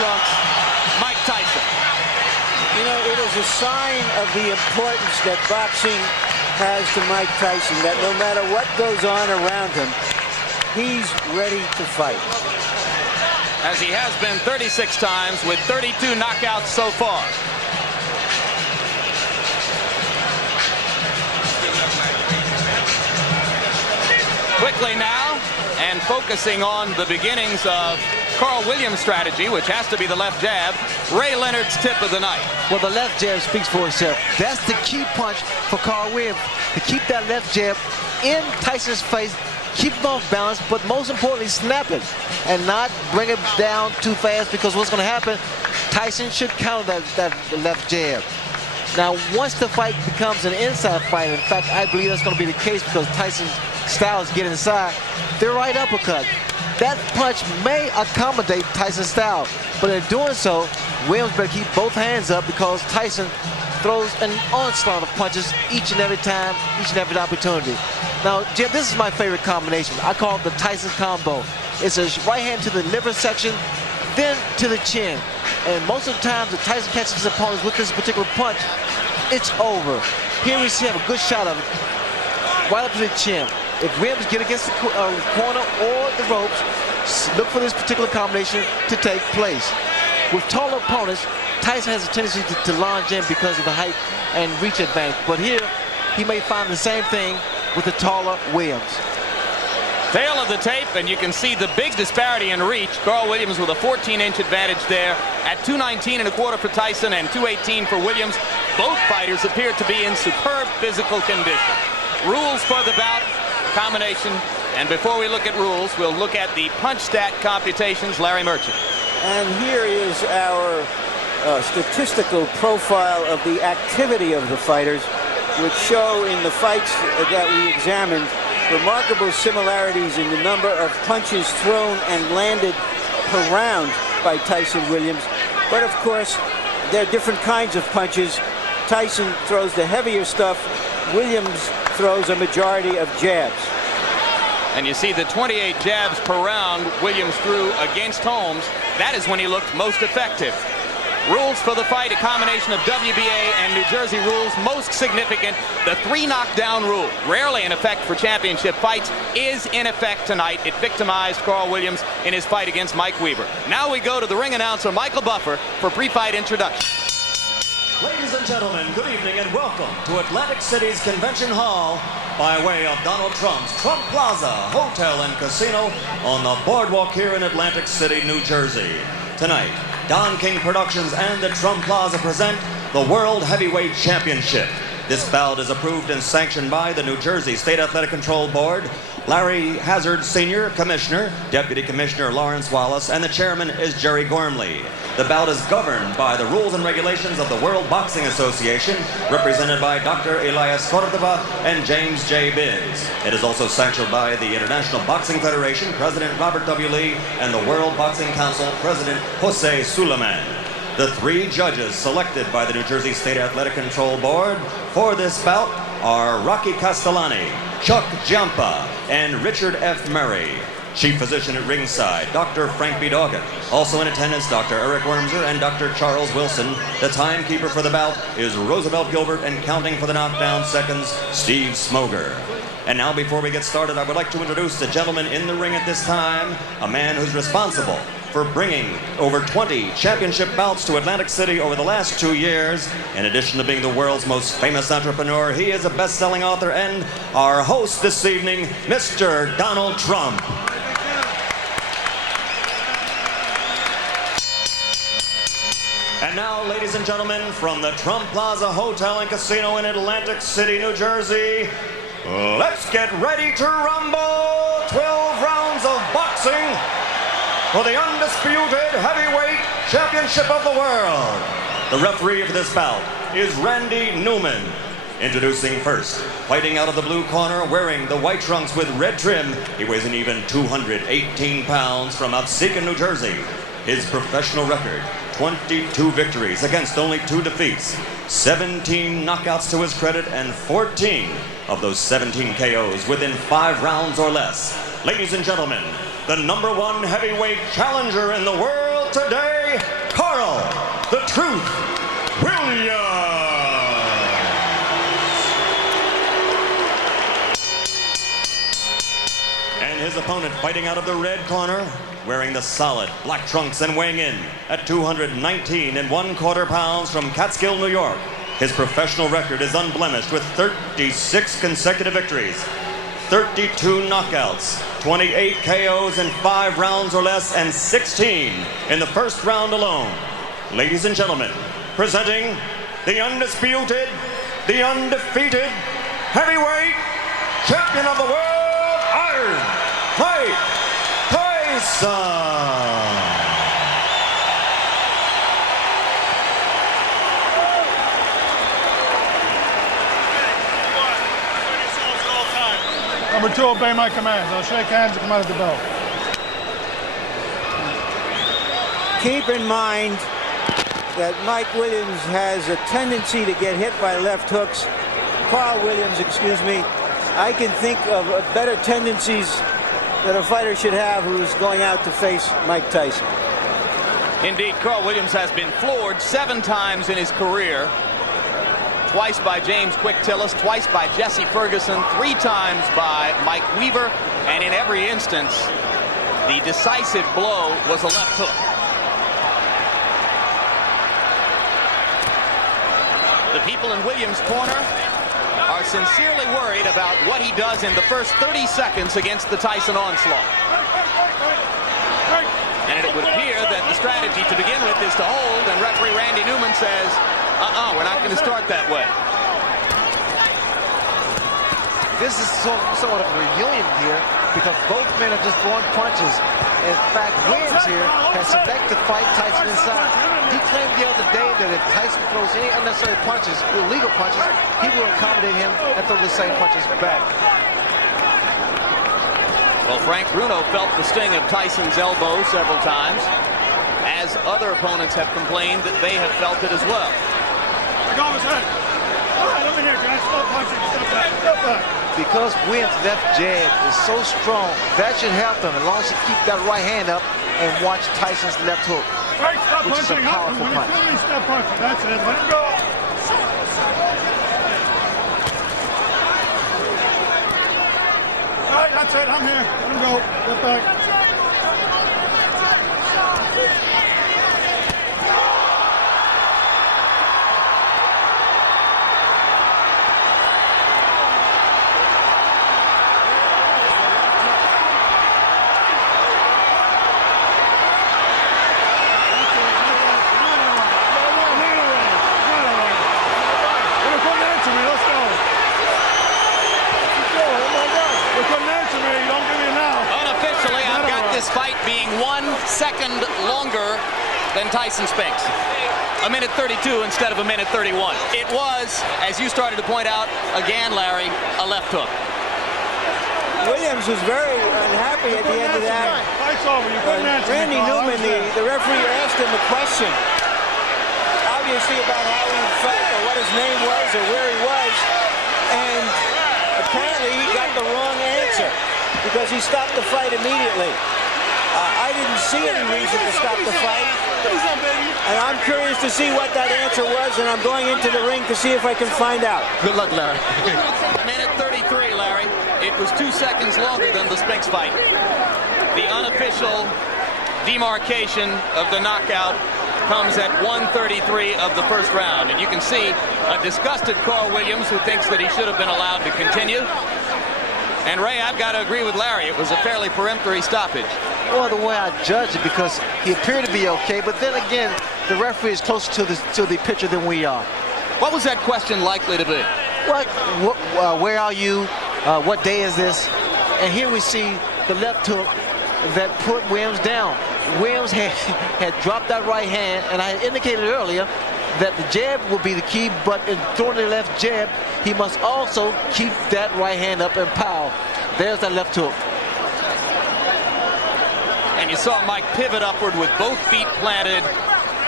drunk Mike Tyson. You know, it is a sign of the importance that boxing has to Mike Tyson, that no matter what goes on around him, he's ready to fight. As he has been 36 times with 32 knockouts so far. Quickly now, and focusing on the beginnings of Carl Williams' strategy, which has to be the left jab, Ray Leonard's tip of the night. Well, the left jab speaks for itself. That's the key punch for Carl Williams, to keep that left jab in Tyson's face, keep him off balance, but most importantly, snap it and not bring it down too fast, because what's going to happen, Tyson should counter that left jab. Now, once the fight becomes an inside fight, in fact, I believe that's going to be the case because Tyson's styles get inside, their right uppercut. That punch may accommodate Tyson's style, but in doing so, Williams better keep both hands up because Tyson throws an onslaught of punches each and every time, each and every opportunity. Now, Jim, this is my favorite combination. I call it the Tyson combo. It's a right hand to the liver section, then to the chin. And most of the times, if Tyson catches his opponents with this particular punch, it's over. Here we see him a good shot of it, right up to the chin. If Williams get against the corner or the ropes, look for this particular combination to take place. With taller opponents, Tyson has a tendency to launch in because of the height and reach advantage. But here, he may find the same thing with the taller Williams. Tail of the tape, and you can see the big disparity in reach. Carl Williams with a 14-inch advantage there at 219.25 for Tyson and 218 for Williams. Both fighters appear to be in superb physical condition. Rules for the bout, combination, and before we look at rules, we'll look at the punch stat computations. Larry Merchant. And here is our statistical profile of the activity of the fighters, which show in the fights that we examined remarkable similarities in the number of punches thrown and landed per round by Tyson Williams. But of course, there are different kinds of punches. Tyson throws the heavier stuff. Williams throws a majority of jabs. And you see the 28 jabs per round Williams threw against Holmes. That is when he looked most effective. Rules for the fight, a combination of WBA and New Jersey rules. Most significant, the 3 knockdown rule. Rarely in effect for championship fights, is in effect tonight. It victimized Carl Williams in his fight against Mike Weaver. Now we go to the ring announcer, Michael Buffer, for pre-fight introduction. Ladies and gentlemen, good evening and welcome to Atlantic City's Convention Hall by way of Donald Trump's Trump Plaza Hotel and Casino on the boardwalk here in Atlantic City, New Jersey. Tonight, Don King Productions and the Trump Plaza present the World Heavyweight Championship. This bout is approved and sanctioned by the New Jersey State Athletic Control Board, Larry Hazard Sr., Commissioner, Deputy Commissioner Lawrence Wallace, and the Chairman is Jerry Gormley. The bout is governed by the rules and regulations of the World Boxing Association, represented by Dr. Elias Cordova and James J. Binns. It is also sanctioned by the International Boxing Federation, President Robert W. Lee, and the World Boxing Council, President Jose Suleiman. The 3 judges selected by the New Jersey State Athletic Control Board for this bout are Rocky Castellani, Chuck Giampa, and Richard F. Murray. Chief Physician at ringside, Dr. Frank B. Doggett. Also in attendance, Dr. Eric Wormser and Dr. Charles Wilson. The timekeeper for the bout is Roosevelt Gilbert, and counting for the knockdown seconds, Steve Smoger. And now, before we get started, I would like to introduce the gentleman in the ring at this time, a man who's responsible for bringing over 20 championship bouts to Atlantic City over the last 2 years. In addition to being the world's most famous entrepreneur, he is a best-selling author and our host this evening, Mr. Donald Trump. And now, ladies and gentlemen, from the Trump Plaza Hotel and Casino in Atlantic City, New Jersey, let's get ready to rumble! 12 rounds of boxing for the undisputed heavyweight championship of the world. The referee of this bout is Randy Newman. Introducing first, fighting out of the blue corner, wearing the white trunks with red trim, he weighs an even 218 pounds from Absecon, New Jersey. His professional record, 22 victories against only 2 defeats, 17 knockouts to his credit, and 14 of those 17 KOs within 5 rounds or less. Ladies and gentlemen, the #1 heavyweight challenger in the world, today, Carl, the Truth, Williams. And his opponent fighting out of the red corner, wearing the solid black trunks and weighing in at 219 1/4 pounds from Catskill, New York. His professional record is unblemished with 36 consecutive victories, 32 knockouts, 28 KOs in 5 rounds or less, and 16 in the first round alone. Ladies and gentlemen, presenting the undisputed, the undefeated heavyweight champion of the world, Iron Mike Tyson. Number 2, obey my commands. I'll shake hands and come out of the bell. Keep in mind that Mike Williams has a tendency to get hit by left hooks. Carl Williams, excuse me. I can think of better tendencies that a fighter should have who's going out to face Mike Tyson. Indeed, Carl Williams has been floored 7 times in his career. Twice by James Quick Tillis, twice by Jesse Ferguson, 3 times by Mike Weaver, and in every instance, the decisive blow was a left hook. The people in Williams' corner are sincerely worried about what he does in the first 30 seconds against the Tyson onslaught. And it would appear that the strategy to begin with is to hold, and referee Randy Newman says, we're not going to start that way. This is somewhat of a reunion here because both men are just throwing punches. In fact, Williams here has selected to fight Tyson inside. He claimed the other day that if Tyson throws any unnecessary punches, illegal punches, he will accommodate him and throw the same punches back. Well, Frank Bruno felt the sting of Tyson's elbow several times, as other opponents have complained that they have felt it as well. Go his head. All right, over here, guys. Stop punching. Step back. Step back. Because Williams' left jab is so strong, that should help him as long as he keep that right hand up and watch Tyson's left hook, Frank, stop which is a punching. powerful When punch. he's finished, stop punching. That's it. Let him go. All right, that's it. I'm here. Let him go. Get back. Fight being 1 second longer than Tyson Spinks. 1:32 instead of 1:31. It was, as you started to point out again, Larry, a left hook. Williams was very unhappy at the end of that. Fight's over. You couldn't answer Randy me, Carl. Newman, the referee, asked him a question, obviously about how he felt or what his name was or where he was, and apparently he got the wrong answer because he stopped the fight immediately. I didn't see any reason to stop the fight, and I'm curious to see what that answer was, and I'm going into the ring to see if I can find out. Good luck, Larry. 1:33, Larry. It was 2 seconds longer than the Spinks fight. The unofficial demarcation of the knockout comes at 1:33 of the first round, and you can see a disgusted Carl Williams who thinks that he should have been allowed to continue. And Ray, I've got to agree with Larry. It was a fairly peremptory stoppage. Well, the way I judge it, because he appeared to be okay, but then again, the referee is closer to the pitcher than we are. What was that question likely to be? Where are you? What day is this? And here we see the left hook that put Williams down. Williams had dropped that right hand, and I had indicated earlier that the jab will be the key, but in throwing the left jab, he must also keep that right hand up and power. There's that left hook. And you saw Mike pivot upward with both feet planted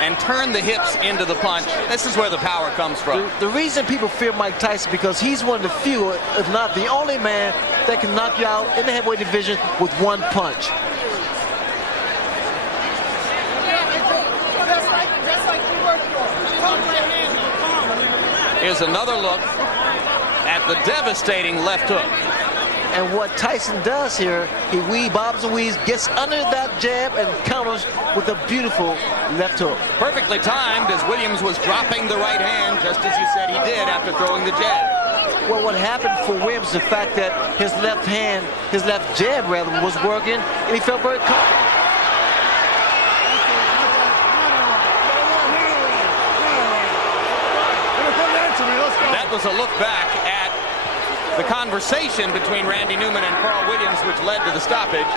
and turn the hips into the punch. This is where the power comes from. The reason people fear Mike Tyson because he's one of the few, if not the only man, that can knock you out in the heavyweight division with one punch. Here's another look at the devastating left hook. And what Tyson does here, he bobs and weaves, gets under that jab and counters with a beautiful left hook. Perfectly timed as Williams was dropping the right hand, just as you said he did after throwing the jab. Well, what happened for Williams is the fact that his left hand, his left jab rather, was working, and he felt very comfortable. That was a look back at the conversation between Randy Newman and Carl Williams, which led to the stoppage.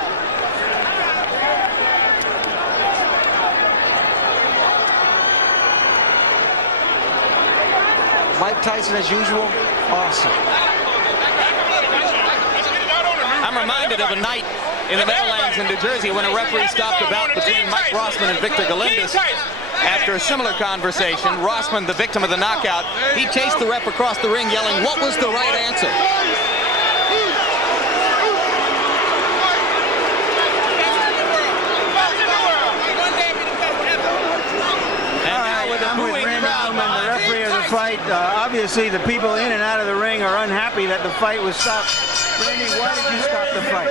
Mike Tyson, as usual, awesome. I'm reminded of a night in the Meadowlands in New Jersey when a referee stopped a bout between Mike Rossman and Victor Galindez. After a similar conversation, Rossman, the victim of the knockout, he chased the ref across the ring yelling, "What was the right answer?" I'm with Randy Newman, the referee of the fight. Obviously, the people in and out of the ring are unhappy that the fight was stopped. Randy, why did you stop the fight?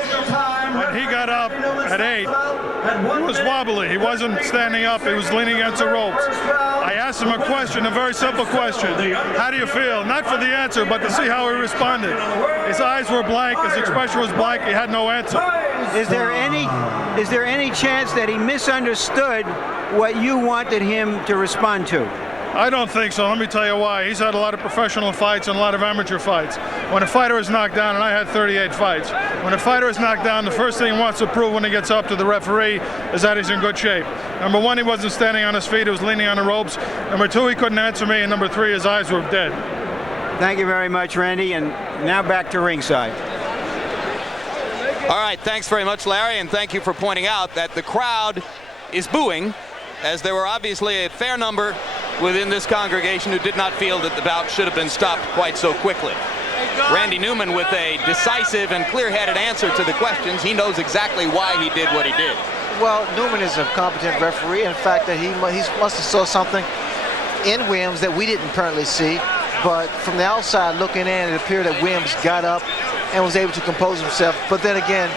When he got up at 8, he was wobbly. He wasn't standing up. He was leaning against the ropes. I asked him a question, a very simple question. How do you feel? Not for the answer, but to see how he responded. His eyes were blank. His expression was blank. He had no answer. Is there any chance that he misunderstood what you wanted him to respond to? I don't think so. Let me tell you why. He's had a lot of professional fights and a lot of amateur fights. When a fighter is knocked down, and I had 38 fights, when a fighter is knocked down, the first thing he wants to prove when he gets up to the referee is that he's in good shape. Number one, he wasn't standing on his feet. He was leaning on the ropes. Number two, he couldn't answer me. And number three, his eyes were dead. Thank you very much, Randy. And now back to ringside. All right, thanks very much, Larry, and thank you for pointing out that the crowd is booing, as there were obviously a fair number within this congregation who did not feel that the bout should have been stopped quite so quickly. Randy Newman with a decisive and clear-headed answer to the questions. He knows exactly why he did what he did. Well, Newman is a competent referee. In fact, that he must have saw something in Williams that we didn't apparently see. But from the outside looking in, it appeared that Williams got up and was able to compose himself. But then again,